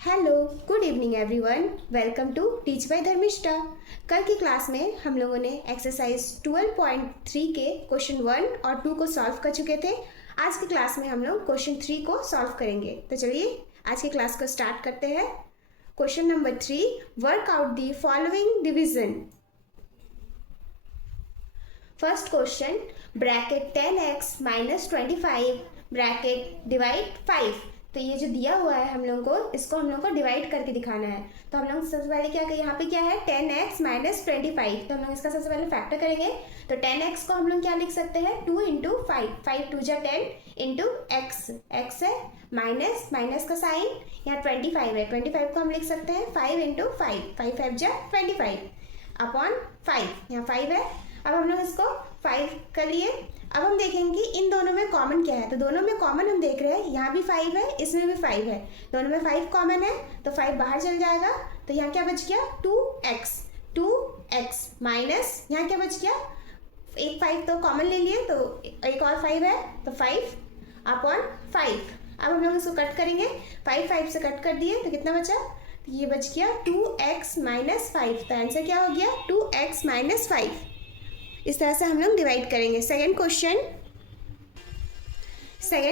Hello, good evening everyone. Welcome to teach by Dharmishtha. कल की class में हम लोगों ने एक्सरसाइज 12.3 के क्वेश्चन 1 और 2 को सॉल्व कर चुके थे। आज की क्लास में हम लोग क्वेश्चन 3 को सॉल्व करेंगे। तो चलिए आज की क्लास को स्टार्ट करते हैं। Question number 3, work out the following division. First question, bracket 10x minus 25 bracket divide 5। तो ये जो दिया हुआ है हम लोगों को, इसको हम लोग को डिवाइड करके दिखाना है। तो हम लोग सबसे पहले क्या करें, यहाँ पे क्या है 10x माइनस 25। तो हम लोग इसका सबसे पहले फैक्टर करेंगे। तो 10x को हम लोग क्या लिख सकते हैं 2 इंटू 5, 5 2 जा 10 इंटू एक्स, एक्स है माइनस माइनस का साइन, यहाँ 25 है, 25 को हम लिख सकते हैं 5 इंटू 5, 5 5 जा 25 अपॉन 5, यहाँ 5 है। अब हम लोग इसको 5 कर लिए। अब हम देखेंगे कि इन दोनों में कॉमन क्या है। तो दोनों में कॉमन हम देख रहे हैं, यहाँ भी 5 है, इसमें भी 5 है, दोनों में 5 कॉमन है, तो 5 बाहर चल जाएगा। तो यहाँ क्या बच गया 2x माइनस यहाँ क्या बच गया, एक 5 तो कॉमन ले लिए, तो एक और 5 है, तो 5 अपॉन 5। अब हम लोग इसको कट करेंगे, 5 5 से कट कर दिए तो कितना बचा, तो ये बच गया 2x माइनस 5। तो आंसर क्या हो गया 2x माइनस 5। इस तरह से हम लोग डिवाइड करेंगे। Second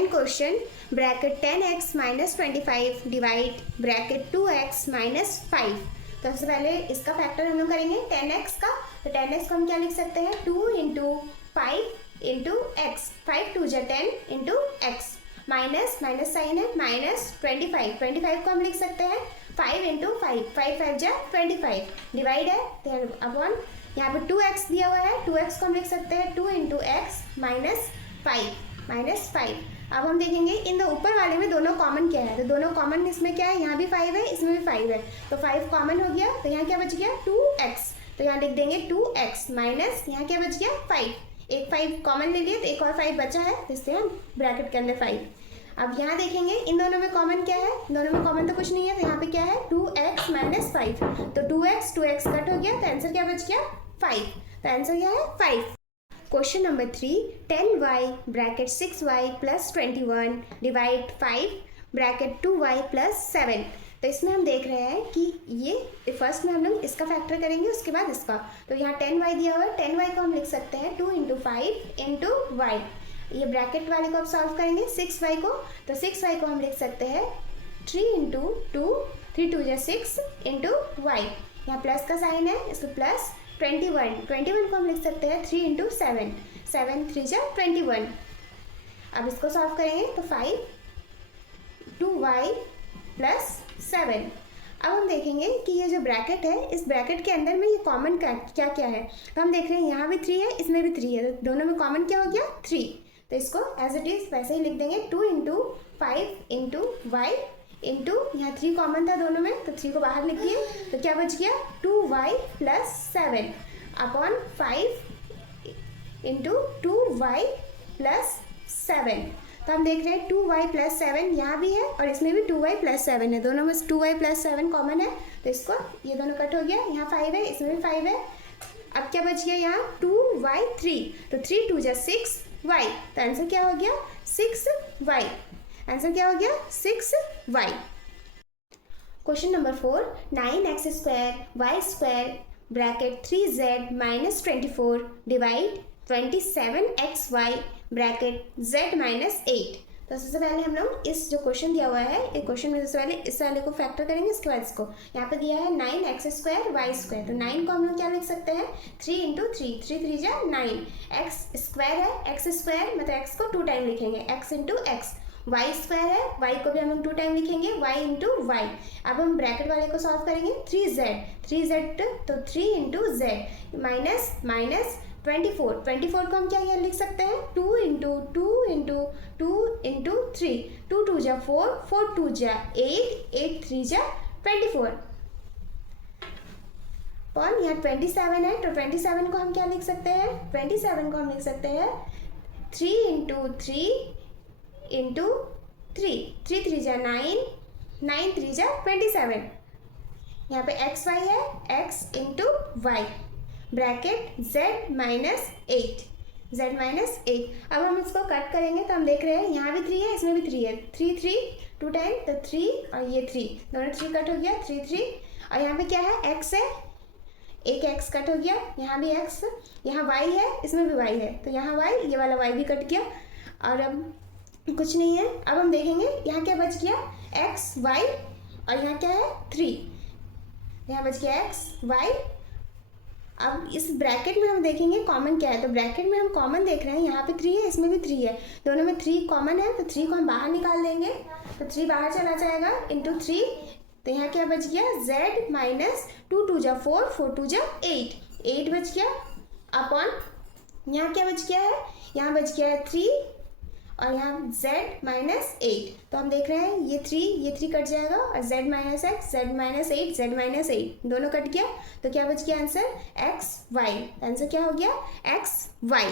question, bracket 10x minus 25 divide bracket 2x minus 5। तो सबसे पहले इसका फैक्टर हम लोग करेंगे 10x का। तो 10x को हम क्या लिख सकते हैं 2 इंटू 5 इंटू एक्स, 5 2 जा 10 into x, minus minus sign है माइनस 25, 25 को हम लिख सकते हैं 5 इंटू 5, 5 5 जा 25, डिवाइड है अपॉन यहाँ पे 2x दिया हुआ है, 2x को हम लिख सकते हैं 2 इंटू एक्स माइनस 5। अब हम देखेंगे इन दो ऊपर वाले में दोनों कॉमन क्या है। तो दोनों कॉमन इसमें क्या है, यहाँ भी 5 है, इसमें भी 5 है, तो 5 कॉमन हो गया। तो यहाँ क्या बच गया 2x, तो यहाँ लिख देंगे 2x माइनस यहाँ क्या बच गया 5, एक 5 कॉमन ले लिए तो एक और 5 बचा है, इससे हम ब्रैकेट के अंदर 5। अब यहाँ देखेंगे इन दोनों में कॉमन क्या है, दोनों में कॉमन तो कुछ नहीं है, तो यहाँ पे क्या है 2x माइनस 5। तो 2x कट हो गया, तो आंसर क्या बच गया 5। तो आंसर क्या है 5। Question number 3, 10y bracket 6y plus 21 divide 5 bracket 2y plus 7। तो इसमें हम देख रहे हैं कि ये फर्स्ट में हम लोग इसका फैक्टर करेंगे, उसके बाद इसका। तो यहाँ 10y दिया हुआ है, 10y को हम लिख सकते हैं 2 इंटू 5 इंटू वाई। ये ब्रैकेट वाले को आप सॉल्व करेंगे 6y को। तो 6y को हम लिख सकते हैं 3 इंटू 2, 3 2 जा 6 इंटू वाई, यहाँ प्लस का साइन है, इसको प्लस 21 को हम लिख सकते हैं 3 इंटू 7, 7 3 जा 21। अब इसको सॉल्व करेंगे तो 5 2y प्लस 7। अब हम देखेंगे कि ये जो ब्रैकेट है, इस ब्रैकेट के अंदर में ये कॉमन क्या क्या है। तो हम देख रहे हैं यहाँ भी 3 है, इसमें भी 3 है, तो दोनों में कॉमन क्या हो गया 3। तो इसको एज इट इज़ वैसे ही लिख देंगे 2 इंटू 5 इंटू वाई इंटू यहाँ 3 कॉमन था दोनों में, तो 3 को बाहर लिख दिए, तो क्या बच गया 2y plus 7 upon 5 into 2y plus 7। तो हम देख रहे हैं 2y प्लस 7 यहाँ भी है और इसमें भी 2y प्लस 7 है, दोनों में 2y प्लस 7 कॉमन है, तो इसको ये दोनों कट हो गया, यहाँ 5 है, इसमें भी 5 है। अब क्या बच गया यहाँ 2y 3, तो 3 2 जा 6y, तो आंसर क्या हो गया 6y। आंसर क्या हो गया 6y। Question number 4, 9x square y square bracket 3z minus 24 divide 27xy bracket z minus 8। तो सबसे पहले हम लोग इस जो क्वेश्चन दिया हुआ है, एक क्वेश्चन में सबसे पहले इस वाले को फैक्टर करेंगे, इसके बाद इसको। यहाँ पे दिया है 9x स्क्वायर वाई स्क्वायर, तो 9 को हम लोग क्या लिख सकते हैं 3 इंटू 3, 3 3 जा 9, x स्क्वायर है, x स्क्वायर मतलब x को 2 टाइम लिखेंगे, x into x, y square है, वाई को भी हम लोग 2 टाइम लिखेंगे, वाई इंटू वाई। अब हम ब्रैकेट वाले को सॉल्व करेंगे 3z, तो 3 इंटू z माइनस माइनस 24 को हम क्या लिख सकते हैं 2 इंटू 2 इंटू 2 इंटू 3, 2 2 जा 4, 4 2 जा 8, 8 3 जा 24 पॉन यहाँ 27 है, तो 27 को हम क्या लिख सकते हैं 27 को हम लिख सकते हैं 3 इंटू 3 इंटू 3, 3 3 जा 9, 9 3 जा 27। यहाँ पे एक्स वाई है, x into y bracket z minus 8। z minus 8। अब हम इसको कट करेंगे तो हम देख रहे हैं यहाँ भी 3 है, इसमें भी 3 है, 3 3 2 10, तो 3 और ये 3 दोनों 3 कट हो गया, 3 3 और यहाँ पे क्या है x है, एक x कट हो गया, यहाँ भी x, यहाँ y है, इसमें भी y है, तो यहाँ y, ये वाला y भी कट गया। और अब कुछ नहीं है, अब हम देखेंगे यहाँ क्या बच गया, x y और यहाँ क्या है 3, यहाँ बच गया x y। अब इस ब्रैकेट में हम देखेंगे कॉमन क्या है, तो ब्रैकेट में हम कॉमन देख रहे हैं, यहाँ पे 3 है, इसमें भी 3 है, दोनों में 3 कॉमन है, तो 3 को हम बाहर निकाल देंगे, तो 3 बाहर चला जाएगा इंटू 3, तो यहाँ क्या बच गया z माइनस 2 2 जा 4 4 2 जा 8 8 बच गया अपॉन यहाँ क्या बच गया है, यहाँ बच गया है 3 और यहाँ z माइनस 8, तो हम देख रहे हैं ये 3 कट जाएगा और z minus x z minus 8 z minus 8 दोनों कट गया, तो क्या बच गया आंसर x y, आंसर क्या हो गया x y।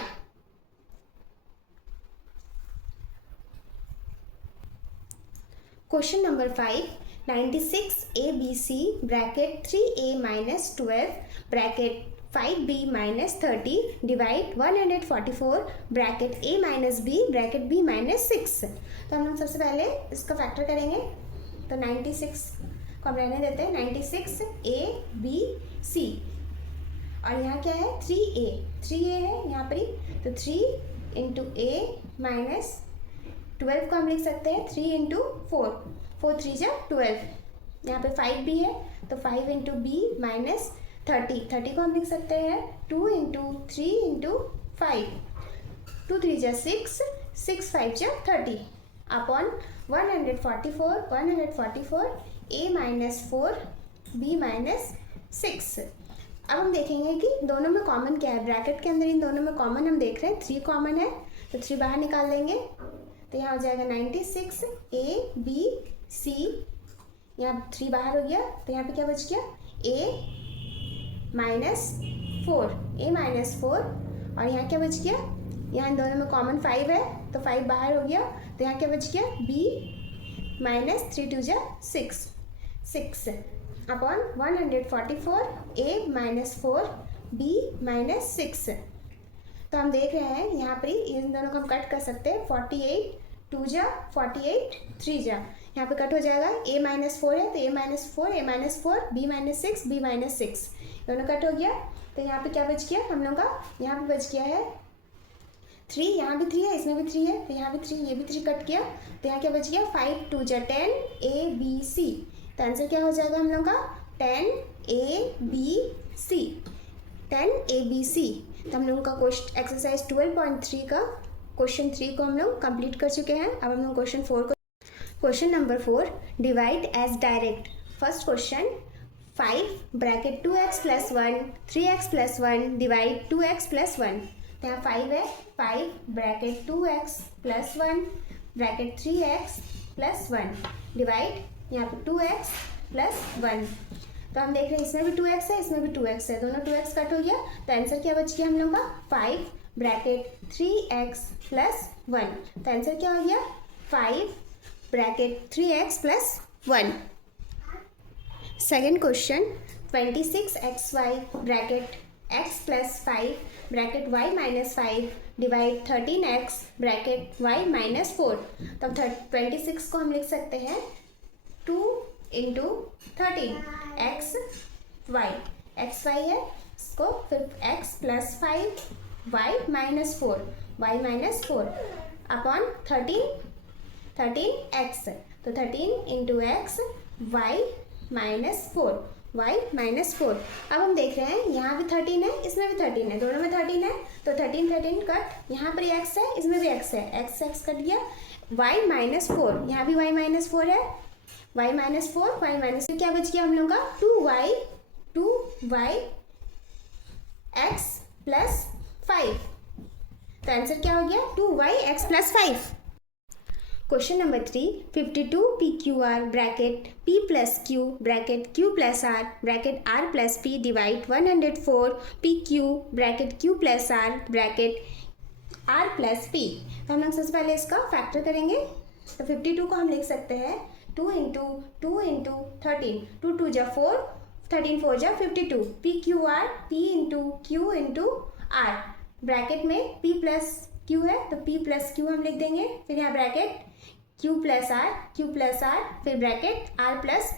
Question number 5, 96 ABC bracket 3a minus 12 bracket 5b minus 30 divide 144 bracket a minus b bracket b minus 6। तो हम लोग सबसे पहले इसका फैक्टर करेंगे, तो 96 को हम रहने देते हैं, 96 a b c और यहाँ क्या है 3a है यहाँ पर ही, तो 3 इंटू a माइनस 12 को हम लिख सकते हैं 3 इंटू 4 4 3 जा 12, यहाँ पे 5b है, तो 5 इंटू b माइनस 30 को हम लिख सकते हैं 2 इंटू 3 इंटू 5 2 3 जा 6 6 5 जा 30 upon 144 a minus 4 b minus 6। अब हम देखेंगे कि दोनों में कॉमन क्या है, ब्रैकेट के अंदर इन दोनों में कॉमन हम देख रहे हैं 3 कॉमन है, तो 3 बाहर निकाल देंगे, तो यहाँ हो जाएगा 96 a b c, यहाँ 3 बाहर हो गया, तो यहाँ पे क्या बच गया a माइनस 4 और यहाँ क्या बच गया, यहाँ इन दोनों में कॉमन 5 है, तो 5 बाहर हो गया, तो यहाँ क्या बच गया b माइनस 3 2 जा 6 upon 144 a minus 4 b minus 6। तो हम देख रहे हैं यहाँ पर इन दोनों को हम कट कर सकते हैं, 48 2 जा 48 3 जा, यहाँ पे कट हो जाएगा, a माइनस 4 है, तो a minus 4 b minus 6 b minus 6 दोनों कट हो गया, तो यहाँ पे क्या बच गया हम लोग का, यहाँ पे बच गया है 3, यहाँ भी 3 है, इसमें भी 3 है, तो यहाँ भी 3 ये भी 3 कट गया, तो यहाँ क्या बच गया 5 2 जा 10 a b c, तो आंसर क्या हो जाएगा हम लोग का 10 a b c। तो हम लोगों का क्वेश्चन एक्सरसाइज 12.3 का क्वेश्चन 3 को हम लोग कंप्लीट कर चुके हैं। अब हम लोग क्वेश्चन 4 को, question number 4 divide as direct. First question 5 bracket 2x plus 1 3x plus 1 divide 2x plus 1, तो यहाँ 5 है, 5 bracket 2x plus 1 bracket 3x plus 1 divide यहाँ पे 2x प्लस 1, तो हम देख रहे हैं इसमें भी 2x है, इसमें भी 2x है, दोनों 2x कट हो गया, तो आंसर क्या बच गया हम लोग का 5 ब्रैकेट 3x प्लस 1, तो आंसर क्या हो गया 5 bracket 3x plus 1। Second question 26xy bracket x plus 5 bracket y minus 5 divide 13x bracket y minus 4, तब 26 को हम लिख सकते हैं 2 इंटू 13 x y है, इसको फिर x plus 5 y minus 4 upon 13x, तो 13 इंटू x y माइनस 4। अब हम देख रहे हैं यहाँ भी 13 है, इसमें भी 13 है, दोनों में 13 है, तो 13 कट, यहाँ पर x है, इसमें भी x है, x कट गया, y माइनस 4, यहाँ भी y माइनस 4 है, y माइनस 4 y माइनस, क्या बच गया हम लोग का 2y x प्लस 5, तो आंसर क्या हो गया 2y x plus 5। Question number 3 52 PQR bracket P plus Q bracket Q plus R bracket R plus P divide 104 PQ bracket Q plus R bracket R plus P। तो हम लोग सबसे पहले इसका फैक्टर करेंगे, तो 52 को हम लिख सकते हैं 2 इंटू 13, 2 2 जा 4 13 4 जा 52 PQR P into Q into R bracket में p प्लस क्यू है तो p प्लस क्यू हम लिख देंगे, फिर यहाँ ब्रैकेट q प्लस r, फिर ब्रैकेट r प्लस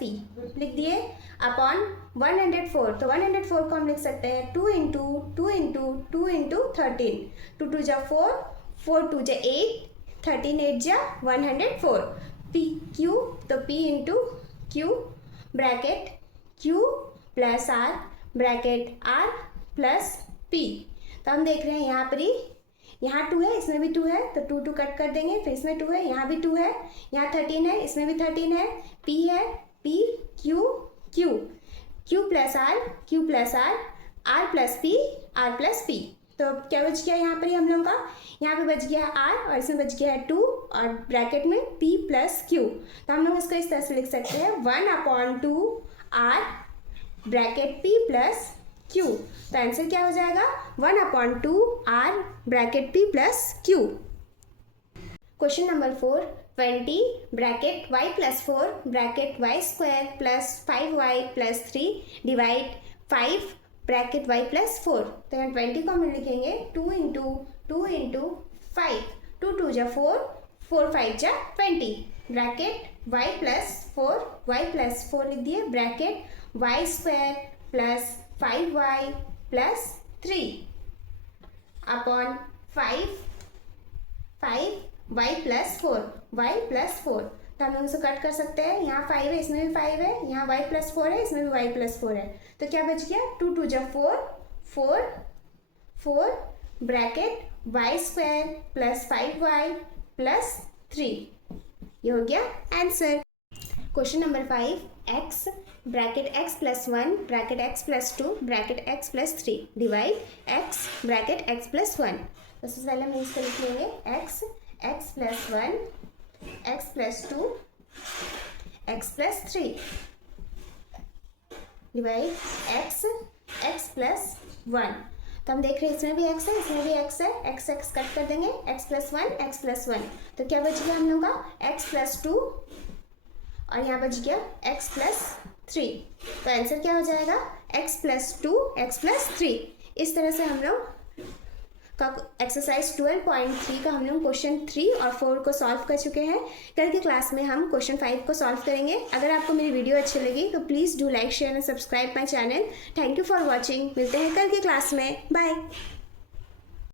p लिख दिए अपॉन 104। तो 104 को हम लिख सकते हैं 2 इंटू 2 इंटू 2 इंटू 13, 2 2 जा 4, 4 2 जा 8, 13 8 जा 104, p q तो p into q bracket q plus r bracket r plus p। तो हम देख रहे हैं यहाँ पर ही, यहाँ 2 है, इसमें भी 2 है तो 2 2 कट कर देंगे, फिर इसमें 2 है, यहाँ भी 2 है, यहाँ 13 है, इसमें भी 13 है, p है, p q plus r r plus p। तो क्या बच गया यहाँ पर ही हम लोग का, यहाँ पे बच गया है r और इसमें बच गया है 2 और ब्रैकेट में p प्लस q। तो हम लोग इसको इस तरह से लिख सकते हैं 1/2 r bracket p plus q। तो आंसर क्या हो जाएगा 1/2 r bracket p plus q। Question number 4, 20 bracket y plus 4 bracket y square plus 5y plus 3 divide 5 bracket y plus 4। तो यहाँ 20 को हम लिखेंगे 2 इंटू 5, 2 2 जा 4, 4 5 जा 20 ब्रैकेट y प्लस 4 लिख दिए, bracket y square plus 5y plus 3 upon 5 y plus 4। तो हम लोग इसे कट कर सकते हैं, यहाँ 5 है, इसमें भी 5 है, यहाँ y प्लस 4 है, इसमें भी y प्लस 4 है। तो क्या बच गया 2 2 जा 4 bracket y square plus 5y plus 3। ये हो गया answer. Question number 5, x bracket x plus 1 bracket x plus 2 bracket x plus 3 divide x bracket x plus 1। तो सबसे पहले हम इसको लिख लेंगे x plus 1 x plus 2 x plus 3 divide x plus 1। तो हम देख रहे हैं इसमें भी x है, इसमें भी x है, x कट कर देंगे, x प्लस 1। तो क्या बच गया हम लोग का x प्लस 2 और यहाँ बच गया x प्लस 3। तो आंसर क्या हो जाएगा x प्लस 2 x प्लस 3। इस तरह से हम लोग का एक्सरसाइज 12.3 का हम लोग क्वेश्चन 3 और 4 को सॉल्व कर चुके हैं। कल की क्लास में हम क्वेश्चन 5 को सॉल्व करेंगे। अगर आपको मेरी वीडियो अच्छी लगी तो please do like share and subscribe my channel. Thank you for watching. मिलते हैं कल की क्लास में। बाय।